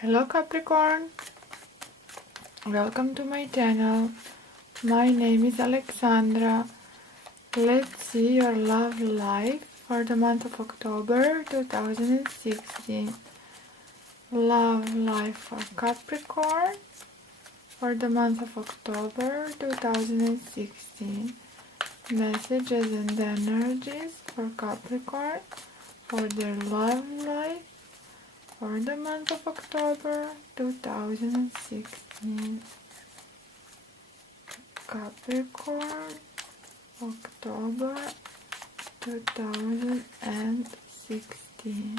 Hello Capricorn, welcome to my channel. My name is Alexandra. Let's see your love life for the month of October 2016. Love life for Capricorn for the month of October 2016. Messages and energies for Capricorn for their love life for the month of October 2016. Capricorn, October 2016.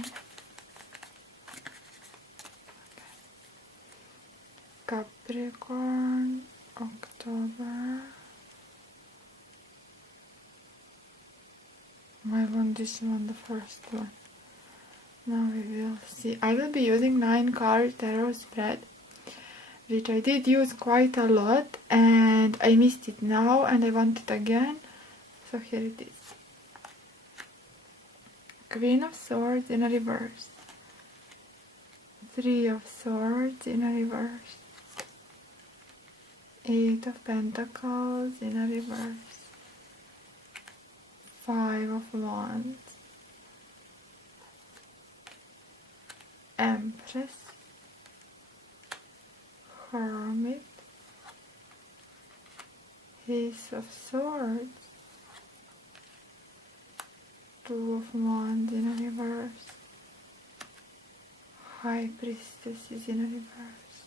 Capricorn, October. I want this one, the first one. Now we will see. I will be using 9 card tarot spread, which I did use quite a lot and I missed it now and I want it again. So here it is. Queen of Swords in a reverse. 3 of Swords in a reverse. 8 of Pentacles in a reverse. 5 of Wands. Empress, Hermit, Ace of Swords, 2 of Wands in a reverse, High Priestess is in a reverse.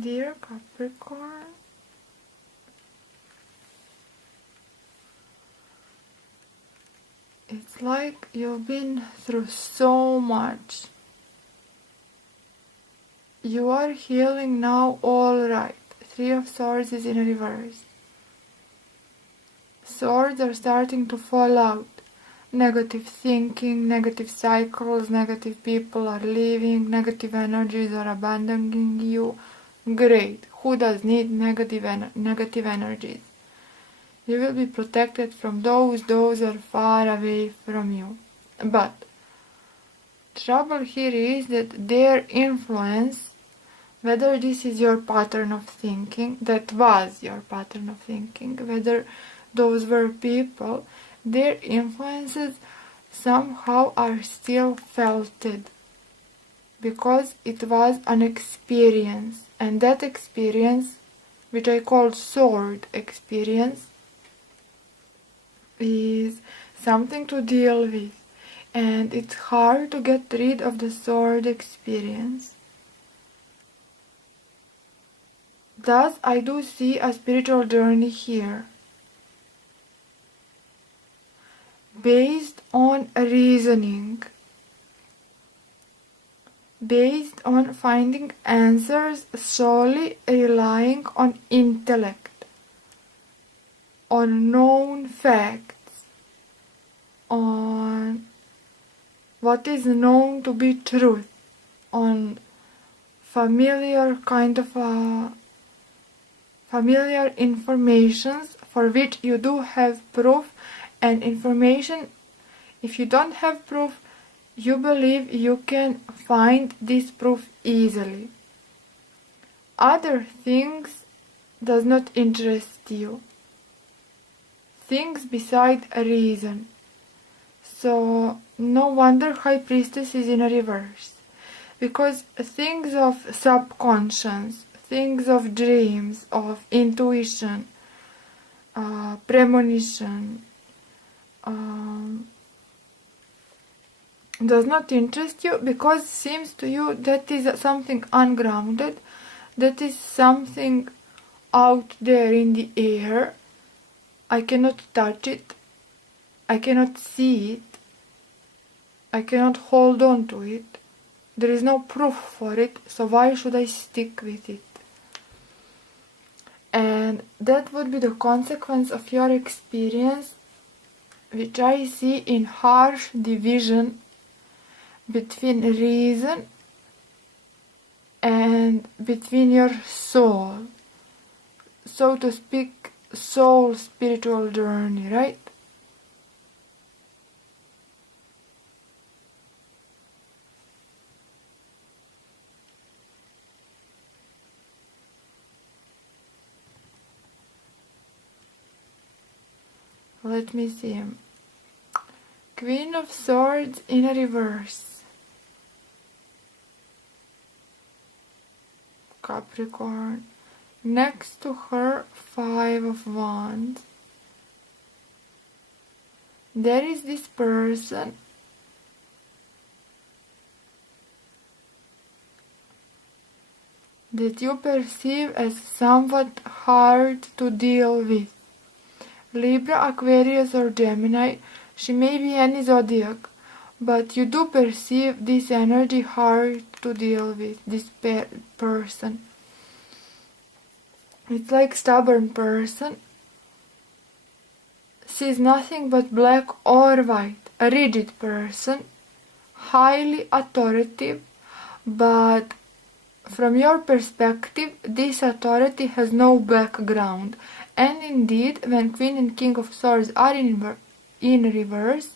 Dear Capricorn, it's like you've been through so much. You are healing now, all right. 3 of Swords is in a reverse. Swords are starting to fall out. Negative thinking, negative cycles, negative people are leaving, negative energies are abandoning you. Great. Who does need negative energies? You will be protected from those are far away from you. But trouble here is that their influence, whether this is your pattern of thinking, that was your pattern of thinking, whether those were people, their influences somehow are still felt, because it was an experience, and that experience, which I call sword experience, is something to deal with, and it's hard to get rid of the sword experience. Thus, I do see a spiritual journey here, based on reasoning, based on finding answers solely relying on intellect, on known facts, on what is known to be truth, on familiar familiar informations for which you do have proof, and information, if you don't have proof, you believe you can find this proof easily. Other things does not interest you. Things beside a reason. So no wonder High Priestess is in a reverse, because things of subconscious, things of dreams, of intuition, premonition, does not interest you, because seems to you that is something ungrounded, that is something out there in the air. I cannot touch it, I cannot see it, I cannot hold on to it, there is no proof for it, so why should I stick with it? And that would be the consequence of your experience, which I see in harsh division between reason and between your soul, so to speak, soul spiritual journey, right? Let me see. Queen of Swords in a reverse. Capricorn. Next to her, Five of Wands. There is this person that you perceive as somewhat hard to deal with. Libra, Aquarius or Gemini, she may be any zodiac, but you do perceive this energy hard to deal with, this person. It's like stubborn person, sees nothing but black or white, a rigid person, highly authoritative, but from your perspective, this authority has no background. And indeed, when Queen and King of Swords are in reverse,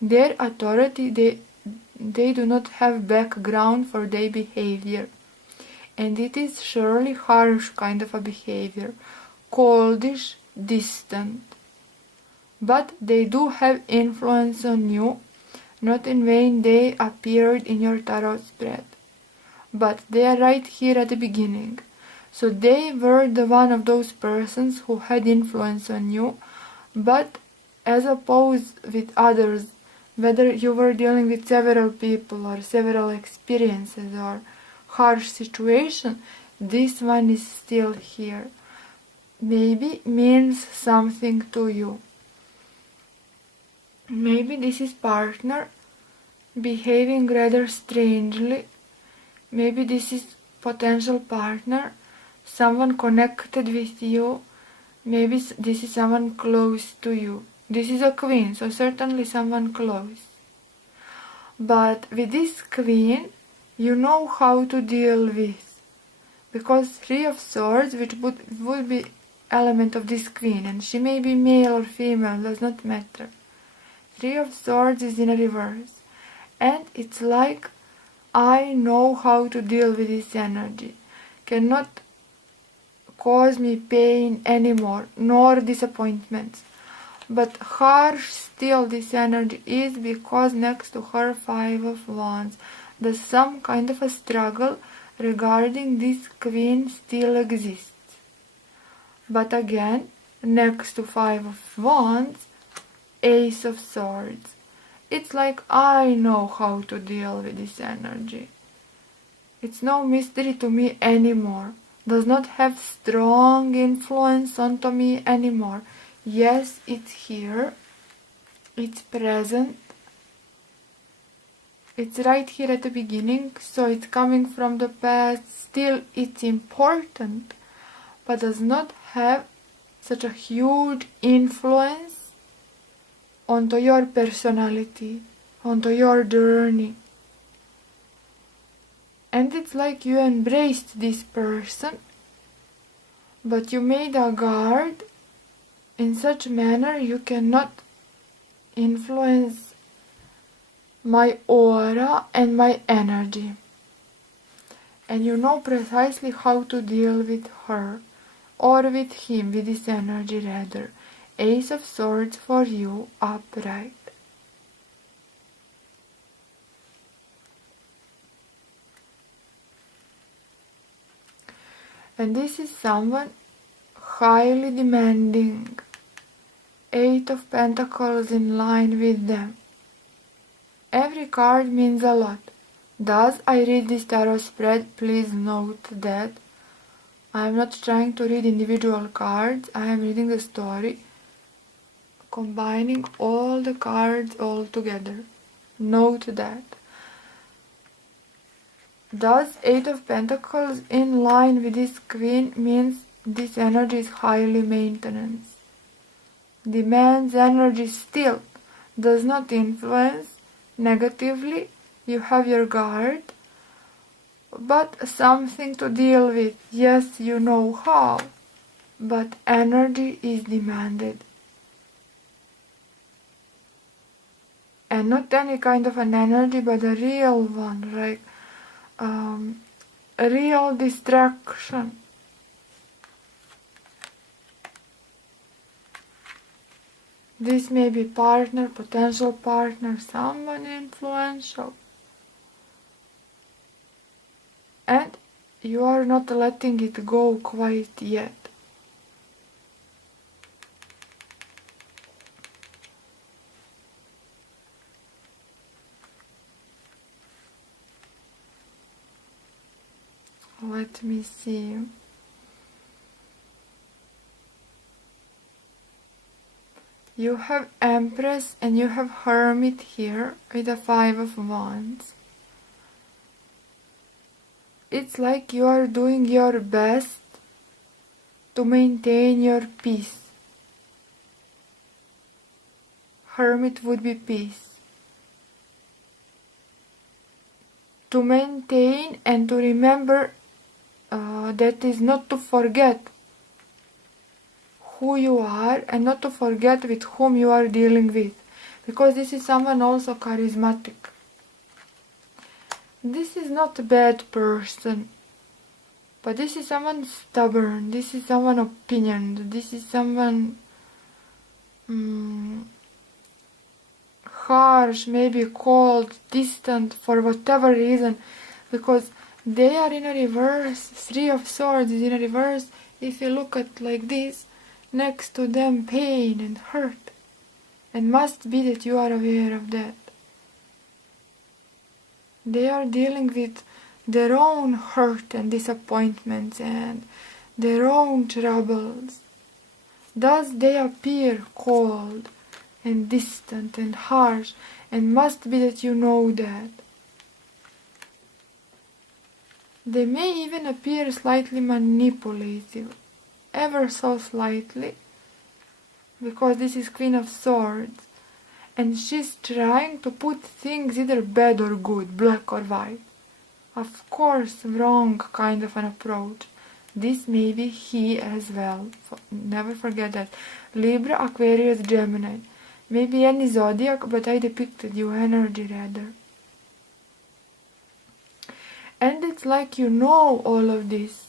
their authority, they do not have background for their behavior. And it is surely harsh kind of a behavior, coldish, distant. But they do have influence on you. Not in vain they appeared in your tarot spread. But they are right here at the beginning. So they were the one of those persons who had influence on you, but as opposed with others, whether you were dealing with several people or several experiences or harsh situation, this one is still here. Maybe means something to you. Maybe this is partner behaving rather strangely. Maybe this is potential partner, someone connected with you. Maybe this is someone close to you. This is a queen, so certainly someone close. But with this queen, you know how to deal with. Because Three of Swords, which would be element of this queen, and she may be male or female, does not matter. Three of Swords is in a reverse. And it's like, I know how to deal with this energy. Cannot cause me pain anymore, nor disappointments. But harsh still this energy is, because next to her Five of Wands, there's some kind of a struggle regarding this queen still exists. But again, next to Five of Wands, Ace of Swords. It's like, I know how to deal with this energy. It's no mystery to me anymore. Does not have strong influence onto me anymore. Yes, it's here. It's present. It's right here at the beginning, so it's coming from the past. Still, it's important, but does not have such a huge influence onto your personality, onto your journey. And it's like you embraced this person, but you made a guard in such manner you cannot influence my aura and my energy. And you know precisely how to deal with her, or with him, with this energy rather. Ace of Swords for you, upright. And this is someone highly demanding. Eight of Pentacles in line with them. Every card means a lot. Does I read this tarot spread? Please note that I am not trying to read individual cards. I am reading the story, combining all the cards all together. Note that. Does Eight of Pentacles in line with this queen means this energy is highly maintenance. Demands energy still, does not influence negatively. You have your guard, but something to deal with. Yes, you know how, but energy is demanded. And not any kind of an energy, but a real one, like a real distraction. This may be partner, potential partner, someone influential. And you are not letting it go quite yet. Let me see. You have Empress and you have Hermit here with the Five of Wands. It's like you are doing your best to maintain your peace. Hermit would be peace. To maintain and to remember, that is not to forget who you are and not to forget with whom you are dealing with, because this is someone also charismatic. This is not a bad person, but this is someone stubborn, this is someone opinioned, this is someone harsh, maybe cold, distant, for whatever reason, because they are in a reverse. Three of Swords is in a reverse. If you look at like this, next to them pain and hurt, and must be that you are aware of that. They are dealing with their own hurt and disappointments and their own troubles. Thus they appear cold and distant and harsh, and must be that you know that. They may even appear slightly manipulative, ever so slightly, because this is Queen of Swords, and she's trying to put things either bad or good, black or white. Of course, wrong kind of an approach. This may be he as well. Never forget that. Libra, Aquarius, Gemini. Maybe any zodiac, but I depicted your energy rather. And it's like you know all of this.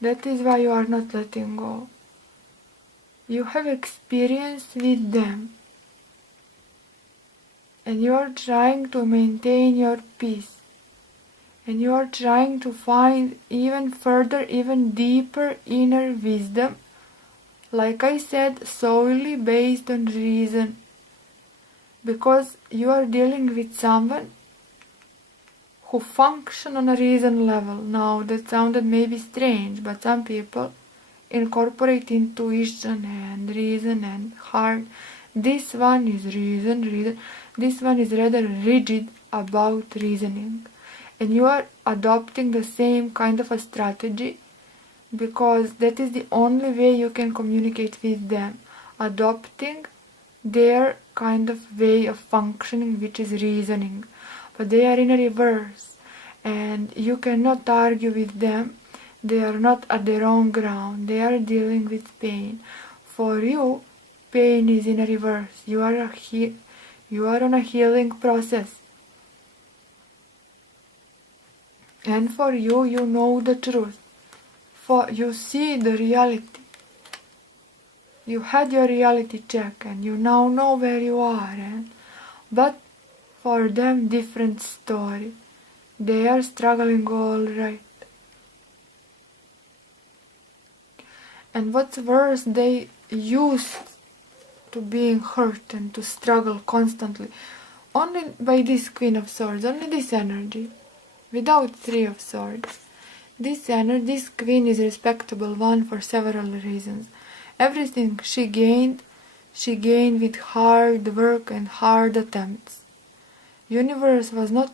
That is why you are not letting go. You have experience with them. And you are trying to maintain your peace. And you are trying to find even further, even deeper inner wisdom. Like I said, solely based on reason. Because you are dealing with someone who function on a reason level. Now, that sounded maybe strange, but some people incorporate intuition and reason and heart. This one is reason. This one is rather rigid about reasoning. And you are adopting the same kind of a strategy, because that is the only way you can communicate with them. Adopting their kind of way of functioning, which is reasoning. But they are in a reverse, and you cannot argue with them. They are not at their own ground. They are dealing with pain. For you, pain is in a reverse. You are on a healing process. And for you, you know the truth. For you see the reality. You had your reality check, and you now know where you are. But for them, different story. They are struggling all right. And what's worse, they used to being hurt and to struggle constantly. Only by this Queen of Swords, only this energy. Without Three of Swords. This energy, this Queen is a respectable one for several reasons. Everything she gained with hard work and hard attempts. Universe was not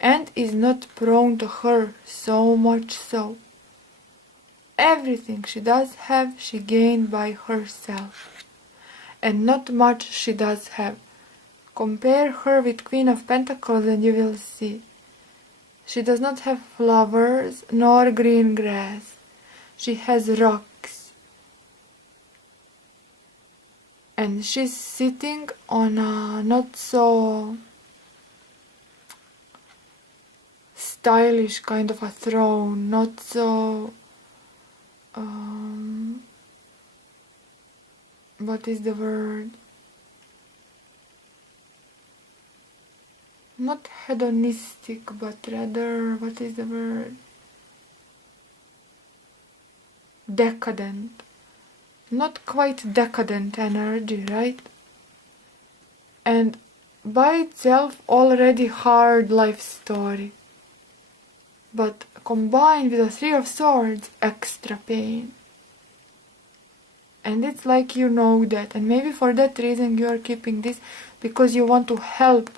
and is not prone to her so much so. Everything she does have, she gained by herself. And not much she does have. Compare her with Queen of Pentacles and you will see. She does not have flowers nor green grass. She has rocks. And she's sitting on a not so stylish kind of a throne, not so what is the word? not hedonistic, but rather, what is the word? Decadent. Not quite decadent energy, right? And by itself already hard life story. But combined with the Three of Swords, extra pain. And it's like you know that, and maybe for that reason you are keeping this, because you want to help.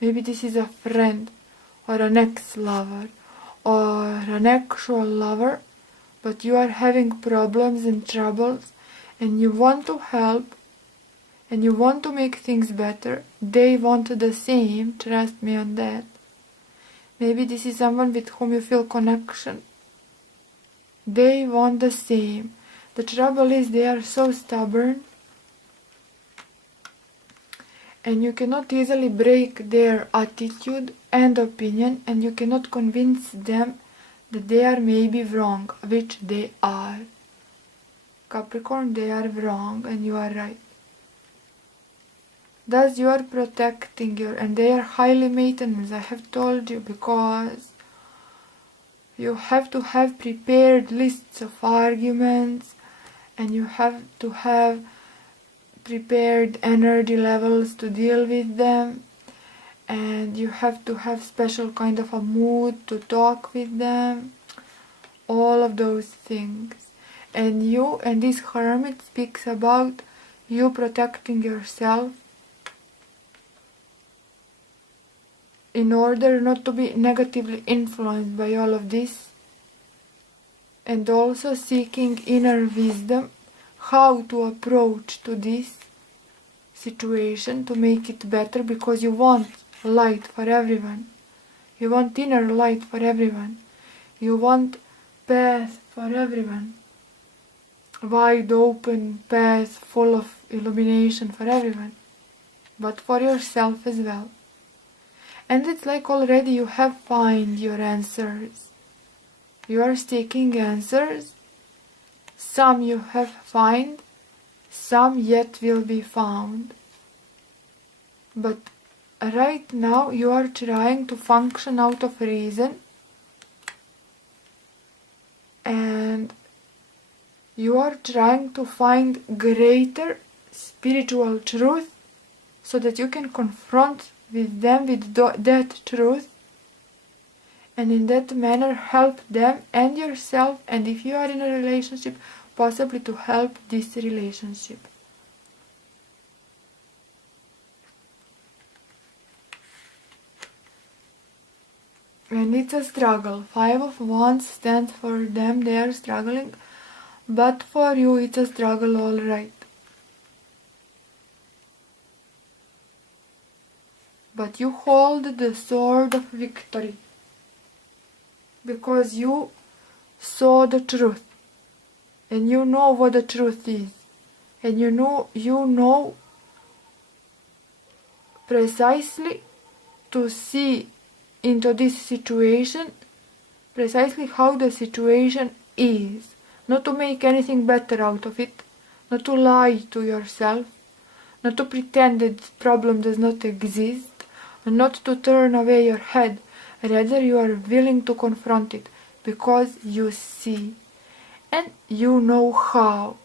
Maybe this is a friend, or an ex-lover, or an actual lover, but you are having problems and troubles, and you want to help, and you want to make things better. They want the same, trust me on that. Maybe this is someone with whom you feel connection. They want the same. The trouble is they are so stubborn, and you cannot easily break their attitude and opinion, and you cannot convince them that they are maybe wrong, which they are. Capricorn, they are wrong and you are right. Thus you are protecting and they are highly maintenance, I have told you, because you have to have prepared lists of arguments, and you have to have prepared energy levels to deal with them, and you have to have special kind of a mood to talk with them, all of those things. And this hermit speaks about you protecting yourself in order not to be negatively influenced by all of this, and also seeking inner wisdom how to approach to this situation to make it better, because you want light for everyone. You want inner light for everyone. You want path for everyone. Wide open path full of illumination for everyone. But for yourself as well. And it's like already you have found your answers. You are seeking answers. Some you have found, some yet will be found. But right now you are trying to function out of reason, and you are trying to find greater spiritual truth so that you can confront with them with that truth, and in that manner help them and yourself, and if you are in a relationship, possibly to help this relationship. And it's a struggle. 5 of Wands stands for them, they are struggling, but for you it's a struggle, alright. But you hold the sword of victory, because you saw the truth, and you know what the truth is, and you know precisely to see into this situation, precisely how the situation is, not to make anything better out of it, not to lie to yourself, not to pretend that the problem does not exist, and not to turn away your head. Rather, you are willing to confront it, because you see, and you know how.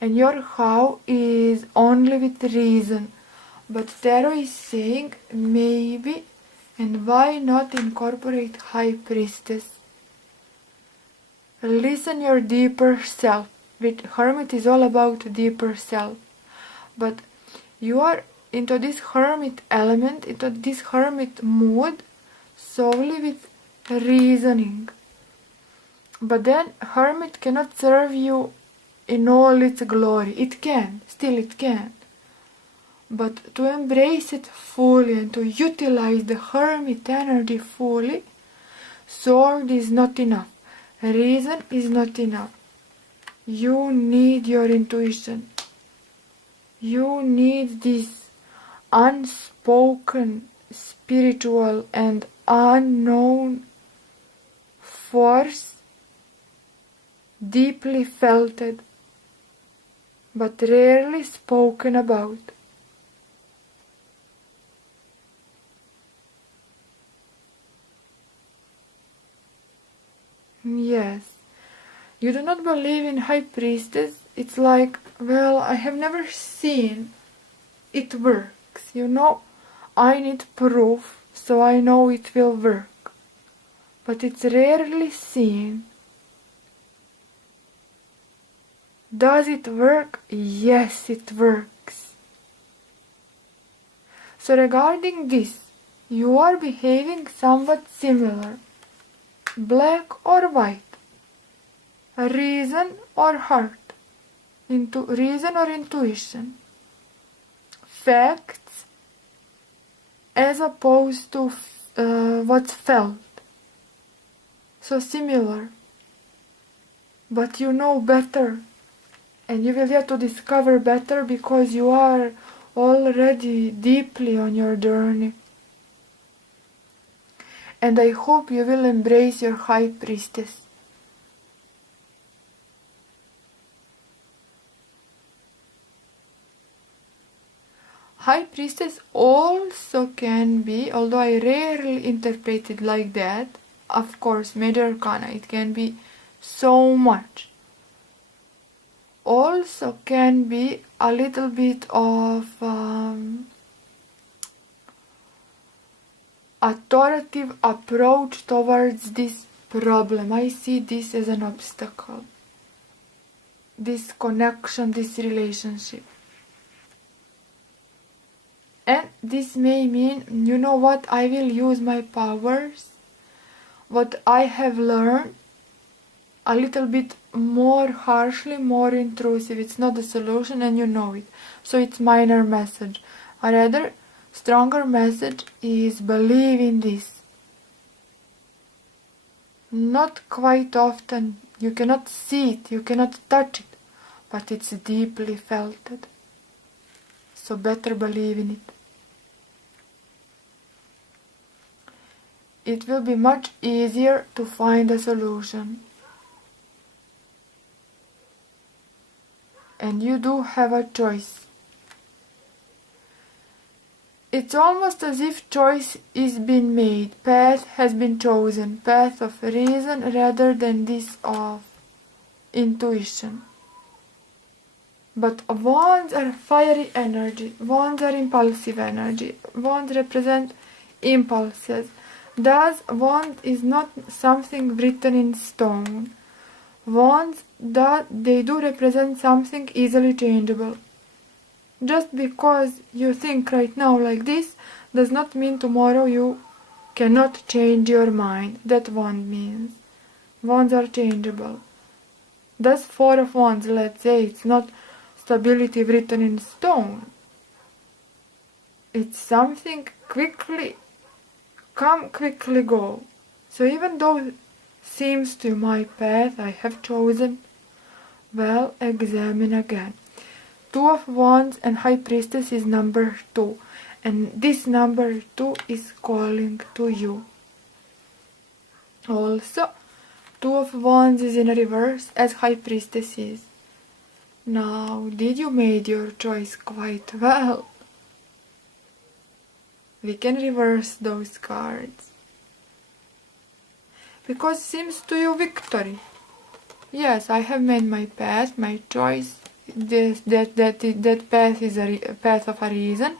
And your how is only with reason. But Tarot is saying, maybe, and why not incorporate High Priestess? Listen your deeper self. With Hermit is all about deeper self. But you are into this Hermit element, into this Hermit mood, solely with reasoning. But then Hermit cannot serve you in all its glory. It can, still it can. But to embrace it fully and to utilize the Hermit energy fully, sword is not enough. Reason is not enough. You need your intuition. You need this unspoken, spiritual and unknown force, deeply felt, but rarely spoken about. Yes. You do not believe in High Priestess. It's like, well, I have never seen it works. I need proof so I know it will work. But it's rarely seen. Does it work? Yes, it works. So regarding this, you are behaving somewhat similar. Black or white? Reason or heart? Reason or intuition? Facts as opposed to what's felt. So similar. But you know better. And you will yet to discover better because you are already deeply on your journey. And I hope you will embrace your High Priestess. High Priestess also can be, although I rarely interpret it like that, of course, Major Arcana, it can be so much. Also can be a little bit of authoritative approach towards this problem. I see this as an obstacle. This connection, this relationship. And this may mean, you know what, I will use my powers, what I have learned, a little bit more harshly, more intrusive. It's not the solution and you know it. So it's minor message. A rather stronger message is believe in this. Not quite often. You cannot see it, you cannot touch it, but it's deeply felt. So better believe in it. It will be much easier to find a solution. And you do have a choice. It's almost as if choice is being made, path has been chosen, path of reason rather than this of intuition. But wands are fiery energy, wands are impulsive energy, wands represent impulses. Thus, wand is not something written in stone. Wands, they do represent something easily changeable. Just because you think right now like this, does not mean tomorrow you cannot change your mind. That wand means. Wands are changeable. Thus, Four of Wands, let's say, it's not stability written in stone. It's something quickly come, quickly go. So even though it seems to my path I have chosen, well, examine again. Two of Wands and High Priestess is number 2. And this number 2 is calling to you. Also, Two of Wands is in reverse as High Priestess is. Now, did you made your choice quite well? We can reverse those cards. Because seems to you victory. Yes, I have made my path, my choice. That path is a path of a reason.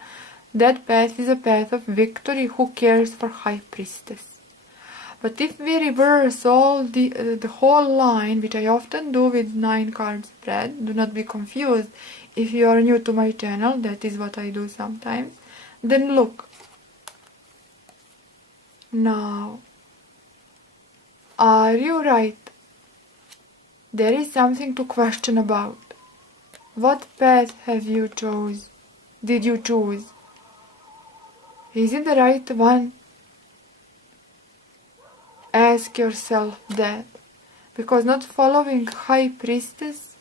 That path is a path of victory. Who cares for High Priestess? But if we reverse all the whole line, which I often do with 9 card spread, do not be confused. If you are new to my channel, that is what I do sometimes. Then look. Now, are you right? There is something to question about. What path have you chose? Did you choose? Is it the right one? Ask yourself that. Because not following High Priestess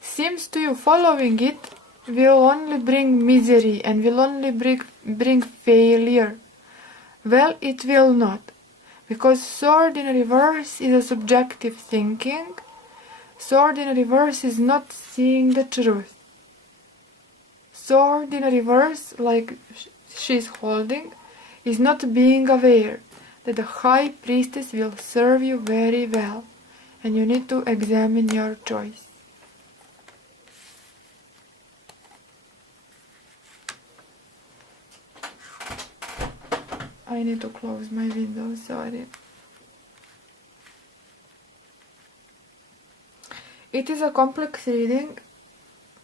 seems to you following it will only bring misery and will only bring failure. Well, it will not. Because Sword in reverse is a subjective thinking. Sword in reverse is not seeing the truth. Sword in reverse, like she's holding, is not being aware. that the High Priestess will serve you very well, and you need to examine your choice. I need to close my window, sorry. It is a complex reading.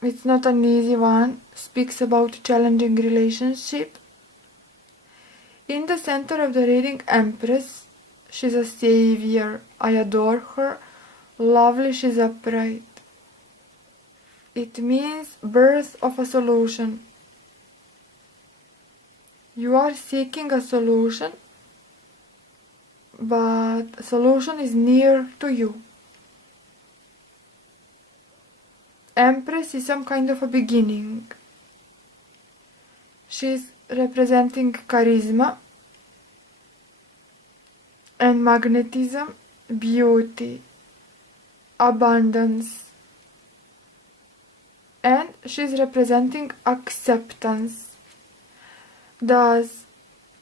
It's not an easy one. Speaks about challenging relationship. In the center of the reading, Empress. She's a savior. I adore her. Lovely, she's upright. It means birth of a solution. You are seeking a solution, but a solution is near to you. Empress is some kind of a beginning. She's representing charisma and magnetism, beauty, abundance, and she's representing acceptance. Thus,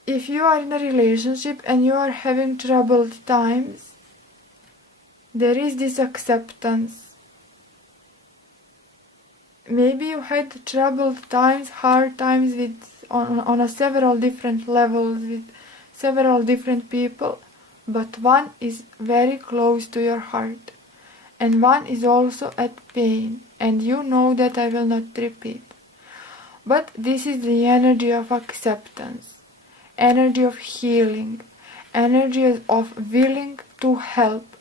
if you are in a relationship and you are having troubled times, there is this acceptance. Maybe you had troubled times, hard times on a several different levels with several different people, but one is very close to your heart, and one is also at pain, and you know that I will not repeat. But this is the energy of acceptance, energy of healing, energy of willing to help.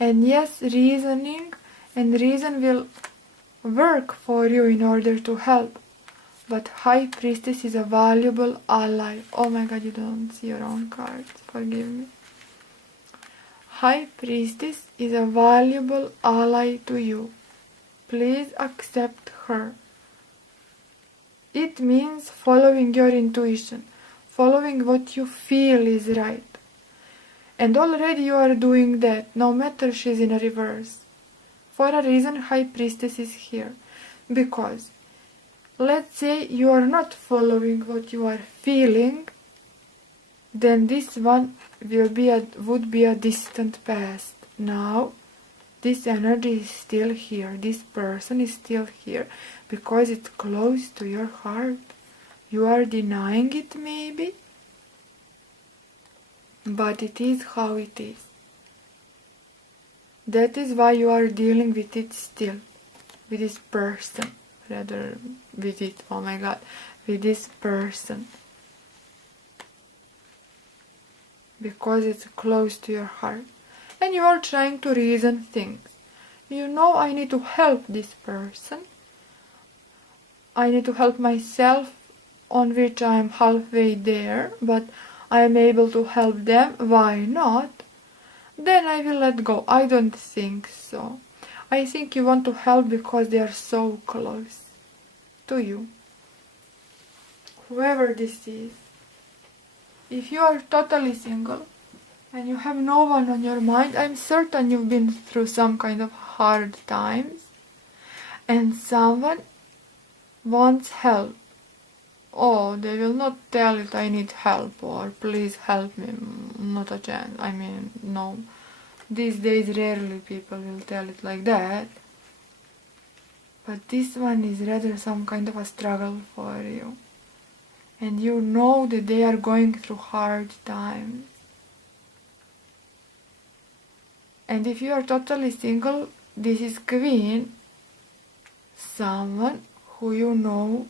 And yes, reasoning and reason will work for you in order to help. But High Priestess is a valuable ally. Oh my god, you don't see your own cards. Forgive me. High Priestess is a valuable ally to you. Please accept her. It means following your intuition, following what you feel is right. And already you are doing that, no matter she's in a reverse. For a reason, High Priestess is here. Because, let's say you are not following what you are feeling, then this one would be a distant past. Now, this energy is still here. This person is still here. Because it's close to your heart. You are denying it maybe, but it is how it is. That is why you are dealing with it still, with this person, rather with it, oh my god, with this person. Because it's close to your heart. And you are trying to reason things. You know, I need to help this person. I need to help myself, on which I am halfway there, but I am able to help them. Why not? Then I will let go. I don't think so. I think you want to help because they are so close to you. Whoever this is. If you are totally single and you have no one on your mind, I'm certain you've been through some kind of hard times and someone wants help. Oh, they will not tell it I need help or please help me. Not a chance. I mean, no. These days rarely people will tell it like that. But this one is rather some kind of a struggle for you. And you know that they are going through hard times. And if you are totally single, this is Queen. Someone who you know,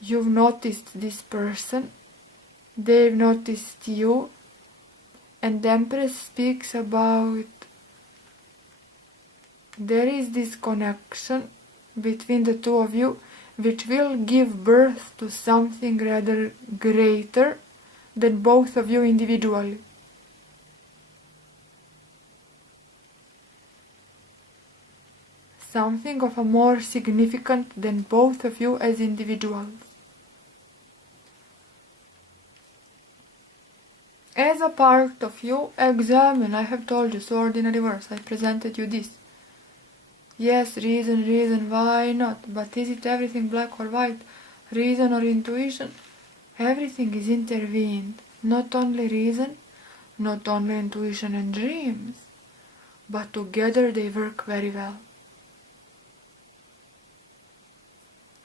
you've noticed this person, they've noticed you, and the Empress speaks about there is this connection between the two of you which will give birth to something rather greater than both of you individually. Something of a more significant than both of you as individuals. As a part of you, examine. I have told you, sword in reverse. I presented you this. Yes, reason, why not? But is it everything black or white? Reason or intuition? Everything is intervened. Not only reason, not only intuition and dreams, but together they work very well.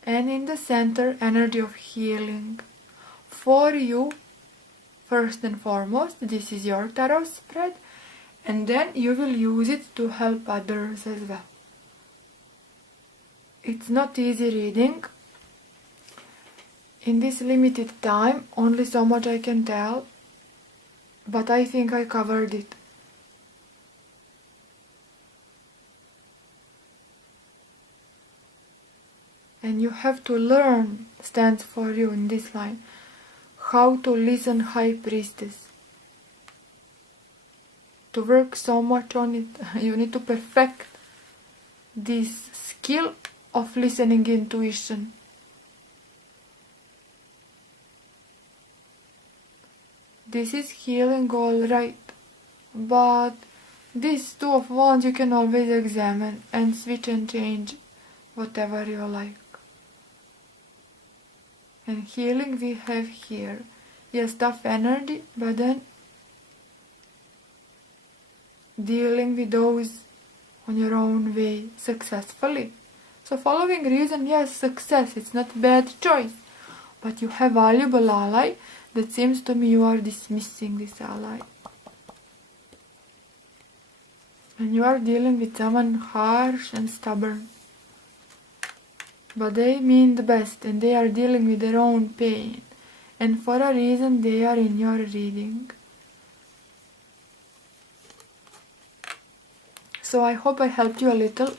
And in the center, energy of healing. For you, first and foremost, this is your tarot spread, and then you will use it to help others as well. It's not easy reading. In this limited time, only so much I can tell, but I think I covered it. And you have to learn, stands for you in this line, how to listen, High Priestess. To work so much on it, you need to perfect this skill of listening intuition. This is healing, all right, but this Two of Wands you can always examine and switch and change whatever you like. And healing we have here, yes, tough energy, but then dealing with those on your own way successfully. So following reason, yes, success, it's not bad choice, but you have valuable ally that seems to me you are dismissing this ally. And you are dealing with someone harsh and stubborn. But they mean the best and they are dealing with their own pain. And for a reason they are in your reading. So I hope I helped you a little.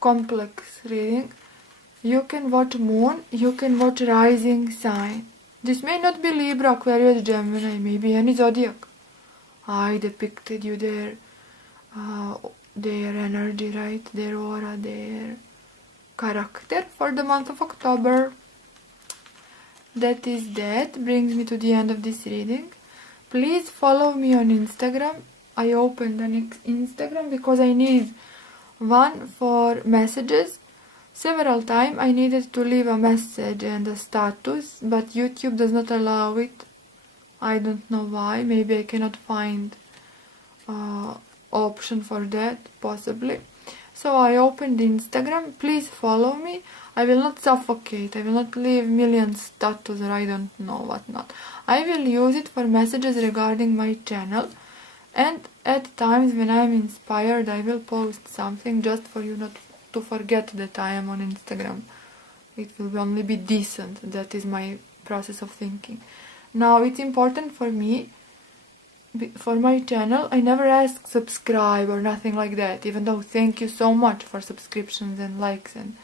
Complex reading. You can watch Moon, you can watch Rising sign. This may not be Libra, Aquarius, Gemini, maybe any zodiac. I depicted you their energy, right? Their aura, their character for the month of October. That brings me to the end of this reading. Please follow me on Instagram. I opened an Instagram because I need one for messages. Several times I needed to leave a message and a status, but YouTube does not allow it. I don't know why. Maybe I cannot find option for that, possibly. So I opened Instagram. Please follow me. I will not suffocate. I will not leave million status or I don't know what not. I will use it for messages regarding my channel. And at times when I am inspired, I will post something just for you not to forget that I am on Instagram. It will only be decent. That is my process of thinking. Now it's important for me, for my channel, I never ask subscribe or nothing like that, even though thank you so much for subscriptions and likes and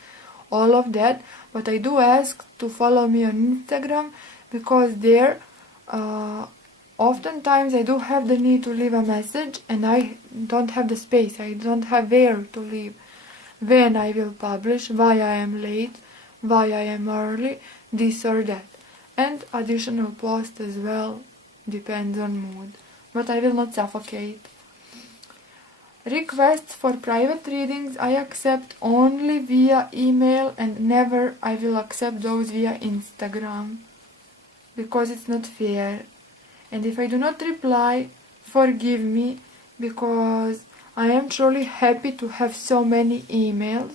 all of that, but I do ask to follow me on Instagram because there oftentimes I do have the need to leave a message and I don't have the space, I don't have where to leave, when I will publish, why I am late, why I am early, this or that, and additional post as well, depends on mood. But I will not suffocate. Requests for private readings I accept only via email and never I will accept those via Instagram. Because it's not fair. And if I do not reply, forgive me, because I am truly happy to have so many emails,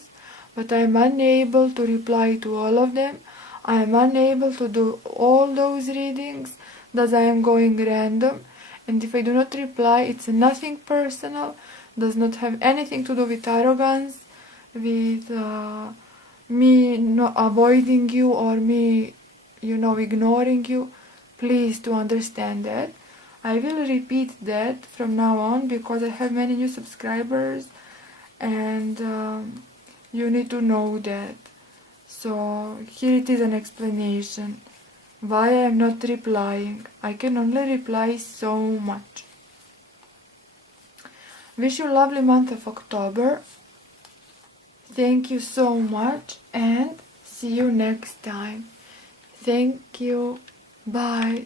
but I am unable to reply to all of them. I am unable to do all those readings, thus I am going random. And if I do not reply, it's nothing personal, does not have anything to do with arrogance, with me not avoiding you or me, ignoring you. Please to understand that. I will repeat that from now on because I have many new subscribers and you need to know that. So here it is an explanation. Why I am not replying. I can only reply so much. Wish you a lovely month of October. Thank you so much and see you next time. Thank you. Bye.